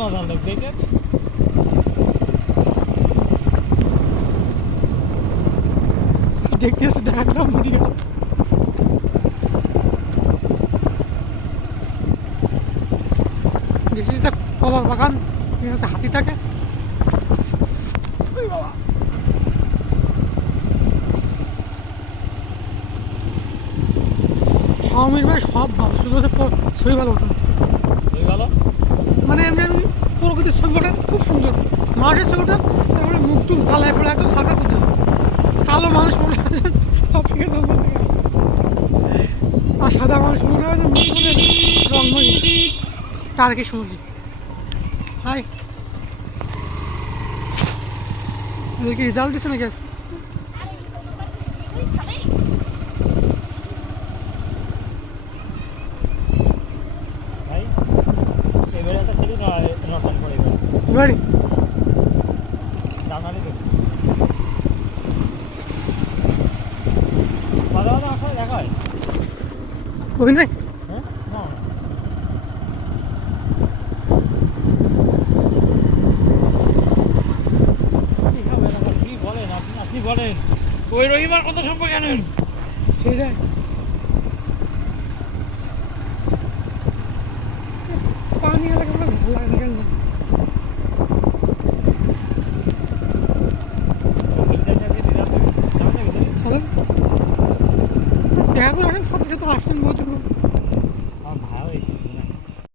মজার লাগছে এটা। দেখতেছি দেখলাম ভিডিও দেখছি কলার বাগান হাতি থাকে। শাওমির ভাই সব ভালো, শুধু ছবি ভালো ওঠে, ছবি ভালো মানে এমনি আমি প্রকৃতির ছবি ওঠেন খুব সুন্দর, মাঠের ছবি ওঠেন তারপরে মুখ টুক জ্বালায় পড়ে একদম সামনে করতে হবে, কালো মানুষ মনে হয় আর সাদা মানুষ মনে হয় রংময়ী টার্কিশ মুরগি। হাই কি রেজাল্ট দিচ্ছে নাকি? Ready? ওই নাই কি বলেন আপনি বলেন ওই রহিমার কত সম্পর্কে জানেন সেটাই। পানি এলাকা ভালো লাগে কেন দেখা করে আসেন, সব কিছু তো আসছেন বলতে